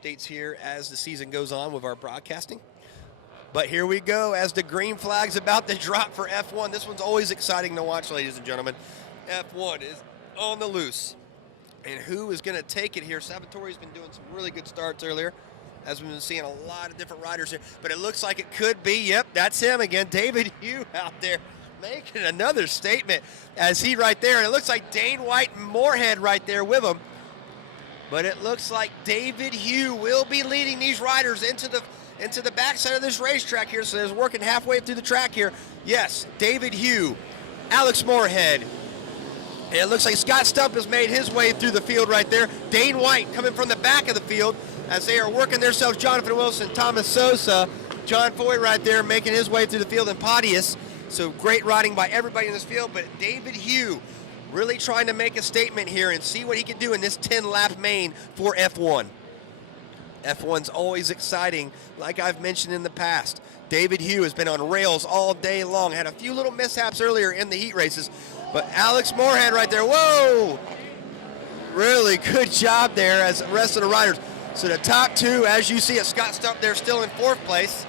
updates here as the season goes on with our broadcasting. But here we go as the green flag's about to drop for F1. This one's always exciting to watch, ladies and gentlemen. F1 is on the loose. And who is going to take it here? Salvatore's been doing some really good starts earlier, as we've been seeing a lot of different riders here. But it looks like it could be, yep, that's him again. David Hugh out there making another statement as he right there. And it looks like Dane White and Moorhead right there with him. But it looks like David Hugh will be leading these riders into the backside of this racetrack here. So there's working halfway through the track here. Yes, David Hugh, Alex Moorhead. And it looks like Scott Stump has made his way through the field right there. Dane White coming from the back of the field as they are working themselves. Jonathan Wilson, Thomas Sosa, John Foy right there making his way through the field, and Pontius. So great riding by everybody in this field, but David Hugh really trying to make a statement here and see what he can do in this 10-lap main for F1. F1's always exciting, like I've mentioned in the past. David Hugh has been on rails all day long, had a few little mishaps earlier in the heat races, but Alex Moorhead right there, whoa! Really good job there as the rest of the riders. So the top two, as you see it, Scott Stump there still in 4th place.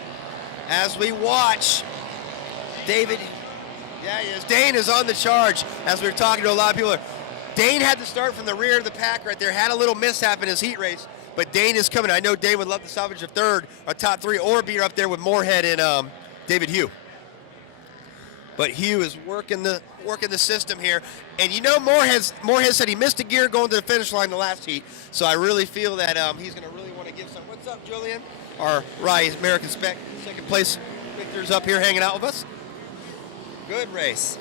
As we watch David, yeah, he is. Dane is on the charge as we were talking to a lot of people. Dane had to start from the rear of the pack right there, had a little mishap in his heat race, but Dane is coming. I know Dane would love to salvage a third, or top 3, or be up there with Moorhead and David Hugh. But Hugh is working the system here. And you know Moorhead said he missed a gear going to the finish line the last heat. So I really feel that he's going to really want to give some. What's up, Julian? Our Rise American Spec, 2nd place victors up here hanging out with us. Good race.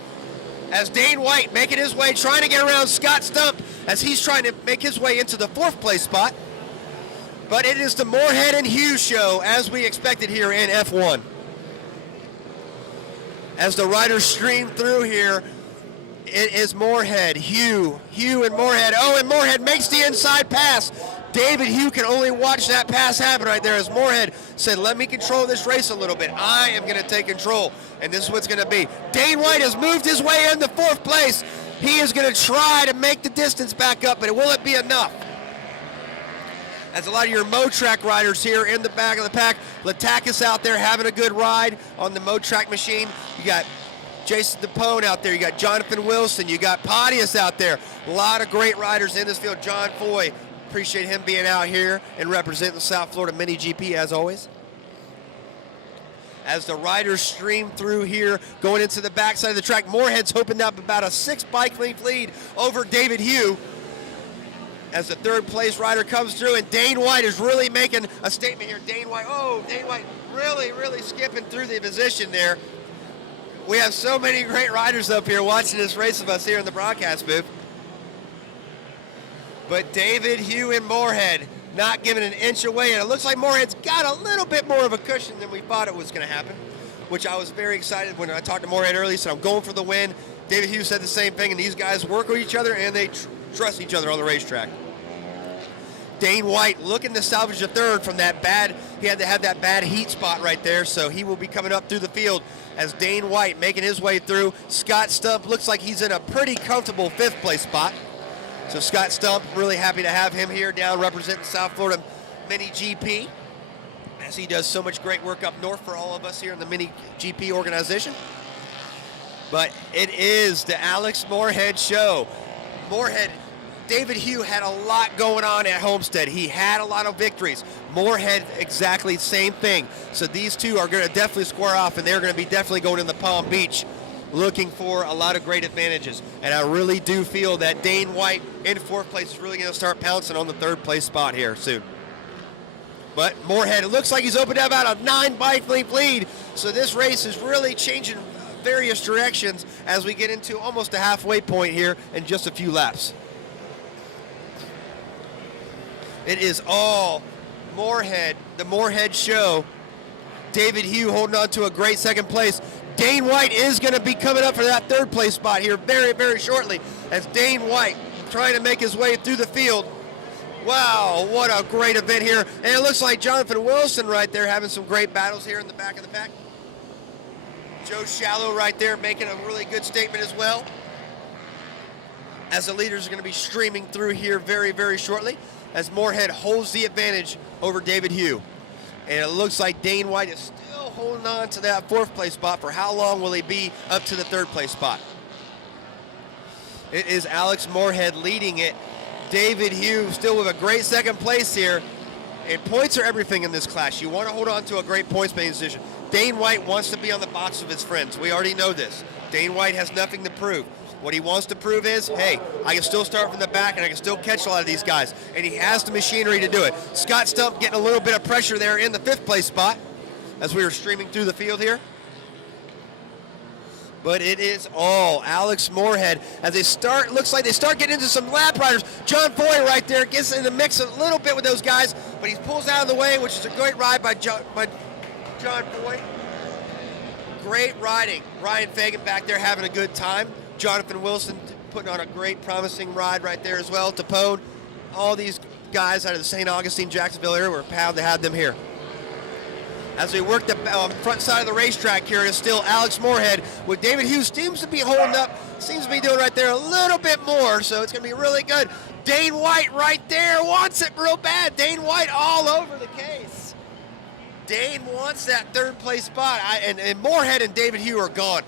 As Dane White making his way, trying to get around Scott Stump as he's trying to make his way into the 4th place spot. But it is the Moorhead and Hugh show as we expected here in F1. As the riders stream through here, it is Moorhead, Hugh and Moorhead. Oh, and Moorhead makes the inside pass. David Hugh can only watch that pass happen right there as Moorhead said, let me control this race a little bit. I am going to take control, and this is what's going to be. Dane White has moved his way into 4th place. He is going to try to make the distance back up, but will it be enough? As a lot of your Motrack riders here in the back of the pack, Latakis out there having a good ride on the Motrack machine. You got Jason DePone out there. You got Jonathan Wilson. You got Pontius out there. A lot of great riders in this field. John Foy, appreciate him being out here and representing the South Florida Mini GP as always. As the riders stream through here, going into the backside of the track, Moorhead's hoping up about a 6 bike length lead over David Hugh. As the 3rd place rider comes through, and Dane White is really making a statement here. Dane White really skipping through the position there. We have so many great riders up here watching this race with us here in the broadcast booth. But David Hugh and Moorhead not giving an inch away, and it looks like Moorhead's got a little bit more of a cushion than we thought it was going to happen, which I was very excited when I talked to Moorhead earlier. He said, I'm going for the win. David Hugh said the same thing, and these guys work with each other, and they trust each other on the racetrack. Dane White looking to salvage a third from that bad, he had to have that bad heat spot right there, so he will be coming up through the field as Dane White making his way through. Scott Stump looks like he's in a pretty comfortable 5th place spot. So Scott Stump, really happy to have him here down representing South Florida Mini GP as he does so much great work up north for all of us here in the Mini GP organization. But it is the Alex Moorhead show. Moorhead, David Hugh had a lot going on at Homestead. He had a lot of victories. Moorhead, exactly the same thing. So these two are going to definitely square off, and they're going to be definitely going in the Palm Beach looking for a lot of great advantages. And I really do feel that Dane White in 4th place is really going to start pouncing on the 3rd place spot here soon. But Moorhead, it looks like he's opened up about a 9 bike length lead. So this race is really changing various directions as we get into almost a halfway point here in just a few laps. It is all Moorhead, the Moorhead show. David Hugh holding on to a great 2nd place. Dane White is going to be coming up for that 3rd place spot here very, very shortly as Dane White trying to make his way through the field. Wow, what a great event here. And it looks like Jonathan Wilson right there having some great battles here in the back of the pack. Joe Shallow right there making a really good statement as well. As the leaders are going to be streaming through here very, very shortly. as Moorhead holds the advantage over David Hugh. And it looks like Dane White is still holding on to that 4th place spot. For how long will he be up to the 3rd place spot? It is Alex Moorhead leading it. David Hugh still with a great 2nd place here. And points are everything in this class. You want to hold on to a great points-making position. Dane White wants to be on the box of his friends. We already know this. Dane White has nothing to prove. What he wants to prove is, hey, I can still start from the back and I can still catch a lot of these guys. And he has the machinery to do it. Scott Stump getting a little bit of pressure there in the 5th place spot as we were streaming through the field here. But it is all Alex Moorhead as they start, looks like they start getting into some lap riders. John Foy right there gets in the mix a little bit with those guys, but he pulls out of the way, which is a great ride by John Foy. Great riding. Ryan Fagan back there having a good time. Jonathan Wilson putting on a great promising ride right there as well. Tapone, all these guys out of the St. Augustine, Jacksonville area, we're proud to have them here. As we work the front side of the racetrack here, is still Alex Moorhead with David Hughes. Seems to be holding up, seems to be doing right there a little bit more, so it's going to be really good. Dane White right there wants it real bad. Dane White all over the case. Dane wants that 3rd place spot, and Moorhead and David Hughes are gone.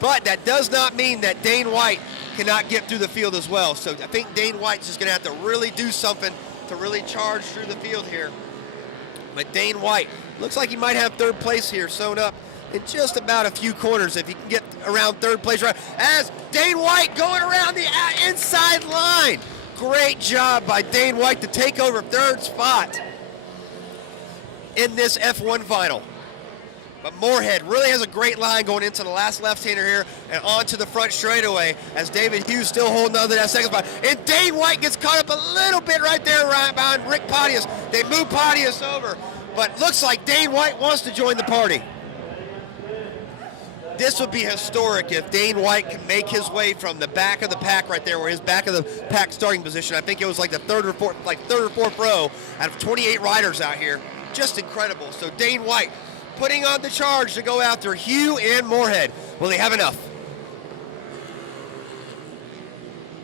But that does not mean that Dane White cannot get through the field as well. So I think Dane White's just going to have to really do something to really charge through the field here. But Dane White looks like he might have 3rd place here sewn up in just about a few corners if he can get around 3rd place right. As Dane White going around the inside line. Great job by Dane White to take over 3rd spot in this F1 final. But Moorhead really has a great line going into the last left-hander here and onto the front straightaway as David Hughes still holding on to that 2nd spot. And Dane White gets caught up a little bit right there right behind Rick Pontius. They move Pontius over, but looks like Dane White wants to join the party. This would be historic if Dane White can make his way from the back of the pack right there, where his back of the pack starting position. I think it was like the third or fourth row out of 28 riders out here. Just incredible. So Dane White putting on the charge to go after Hugh and Moorhead. Will he have enough?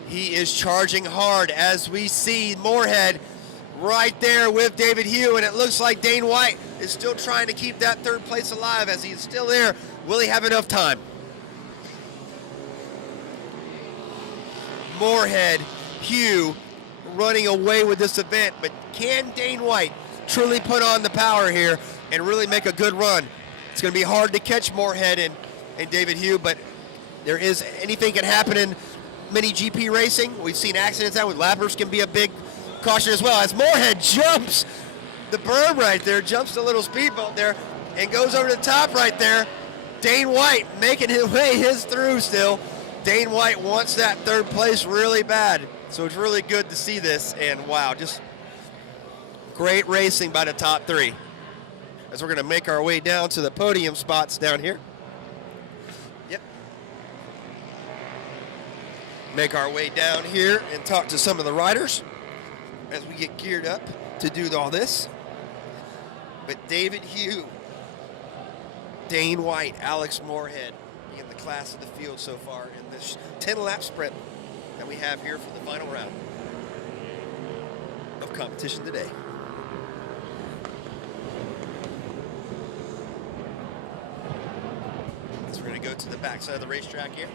He is charging hard as we see Moorhead right there with David Hugh, and it looks like Dane White is still trying to keep that 3rd place alive as he's still there. Will he have enough time? Moorhead, Hugh running away with this event, but can Dane White truly put on the power here and really make a good run? It's going to be hard to catch Moorhead and David Hugh, but anything can happen in mini GP racing. We've seen accidents out with lappers can be a big caution as well. As Moorhead jumps the berm right there, jumps the little speed bump there, and goes over the top right there. Dane White making his way through still. Dane White wants that 3rd place really bad. So it's really good to see this, and wow, just great racing by the top 3. As we're going to make our way down to the podium spots down here. Yep. Make our way down here and talk to some of the riders as we get geared up to do all this. But David Hugh, Dane White, Alex Moorhead being the class of the field so far in this 10-lap sprint that we have here for the final round of competition today. So we're going to go to the backside of the racetrack here.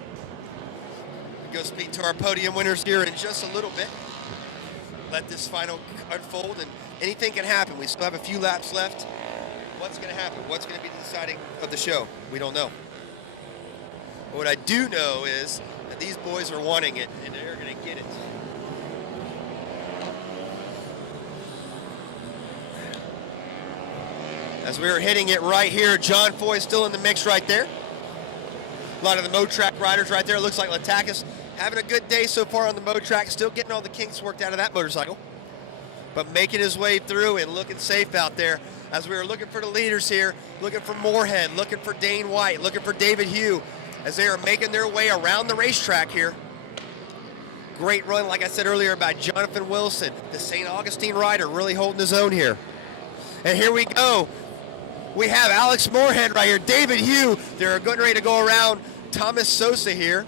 Go speak to our podium winners here in just a little bit. Let this final unfold, and anything can happen. We still have a few laps left. What's going to happen? What's going to be the deciding of the show? We don't know. But what I do know is that these boys are wanting it, and they're going to get it. As we were hitting it right here, John Foy still in the mix right there. A lot of the Mo Track riders right there. Looks like Latakis having a good day so far on the Mo Track, still getting all the kinks worked out of that motorcycle, but making his way through and looking safe out there. As we were looking for the leaders here, looking for Moorhead, looking for Dane White, looking for David Hugh, as they are making their way around the racetrack here. Great run, like I said earlier, by Jonathan Wilson, the St. Augustine rider, really holding his own here. And here we go. We have Alex Moorhead right here, David Hugh. They're getting ready to go around Thomas Sosa here.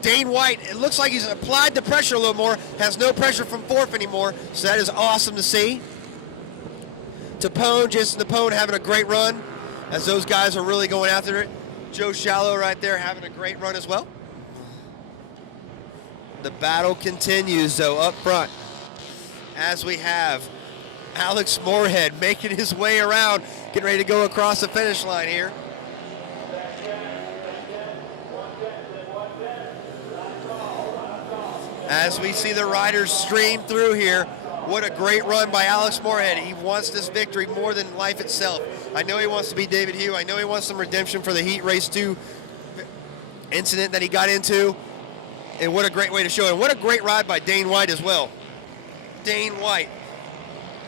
Dane White, it looks like he's applied the pressure a little more, has no pressure from fourth anymore, so that is awesome to see. Tapone, Jason Tapone having a great run as those guys are really going after it. Joe Shallow right there having a great run as well. The battle continues though up front as we have Alex Moorhead making his way around, getting ready to go across the finish line here. As we see the riders stream through here, what a great run by Alex Moorhead. He wants this victory more than life itself. I know he wants to beat David Hugh. I know he wants some redemption for the Heat Race 2 incident that he got into. And what a great way to show it. And what a great ride by Dane White as well. Dane White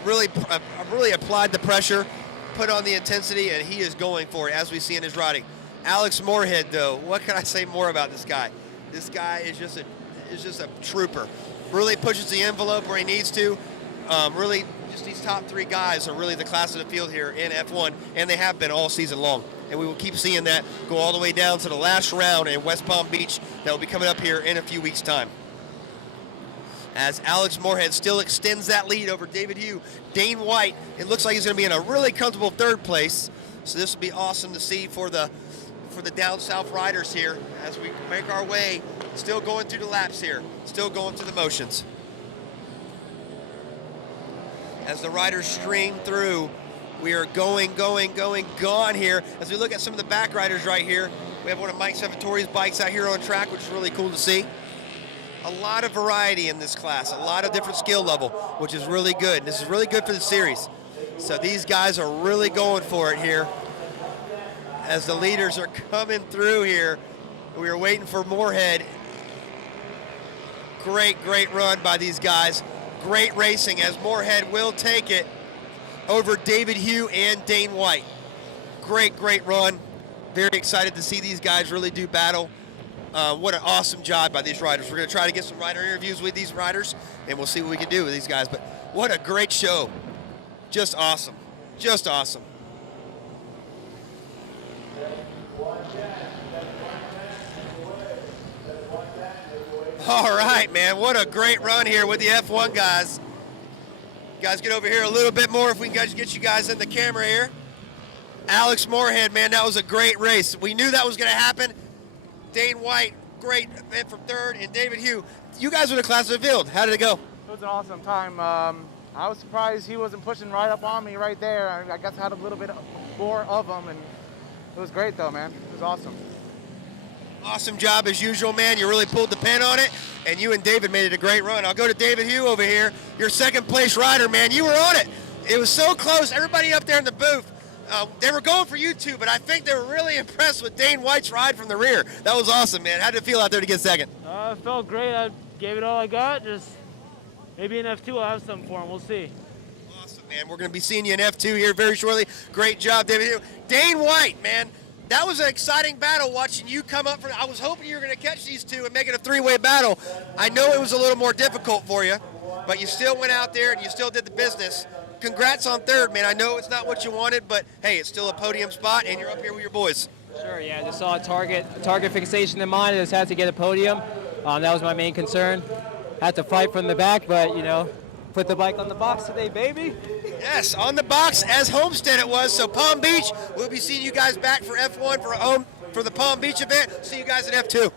really applied the pressure, put on the intensity, and he is going for it as we see in his riding. Alex Moorhead, though, what can I say more about this guy? This guy is just a trooper. Really pushes the envelope where he needs to. Really, just these top three guys are really the class of the field here in F1, and they have been all season long. And we will keep seeing that go all the way down to the last round in West Palm Beach that will be coming up here in a few weeks' time. As Alex Moorhead still extends that lead over David Hugh. Dane White, it looks like he's going to be in a really comfortable third place. So this will be awesome to see for the down south riders here as we make our way, still going through the laps here, still going through the motions. As the riders stream through, we are gone here. As we look at some of the back riders right here, we have one of Mike Salvatore's bikes out here on track, which is really cool to see. A lot of variety in this class, a lot of different skill level, which is really good. This is really good for the series. So these guys are really going for it here. As the leaders are coming through here, we are waiting for Moorhead. Great run by these guys. Great racing as Moorhead will take it over David Hugh and Dane White. Great run. Very excited to see these guys really do battle. What an awesome job by these riders. We're going to try to get some rider interviews with these riders, and we'll see what we can do with these guys. But what a great show. Just awesome. Just awesome. All right, man. What a great run here with the F1 guys. You guys get over here a little bit more if we can get you guys in the camera here. Alex Moorhead, man, that was a great race. We knew that was going to happen. Dane White, great event from third, and David Hugh. You guys were the class of the field. How did it go? It was an awesome time. I was surprised he wasn't pushing right up on me right there. I guess I had a little bit more of him, and it was great though, man. It was awesome. Awesome job as usual, man. You really pulled the pen on it, and you and David made it a great run. I'll go to David Hugh over here. Your second place rider, man. You were on it. It was so close. Everybody up there in the booth, they were going for you two, but I think they were really impressed with Dane White's ride from the rear. That was awesome, man. How did it feel out there to get second? It felt great. I gave it all I got. Just maybe in F2 I'll have something for him. We'll see. Awesome, man. We're going to be seeing you in F2 here very shortly. Great job, David Hugh. Dane White, man. That was an exciting battle watching you come up. I was hoping you were going to catch these two and make it a three-way battle. I know it was a little more difficult for you, but you still went out there and you still did the business. Congrats on third, man. I know it's not what you wanted, but hey, it's still a podium spot, and you're up here with your boys. Sure, yeah. Just saw a target fixation in mind. I just had to get a podium. That was my main concern. Had to fight from the back, but, you know, put the bike on the box today, baby. Yes, on the box as Homestead it was. So Palm Beach, we'll be seeing you guys back for F1 for the Palm Beach event. See you guys at F2.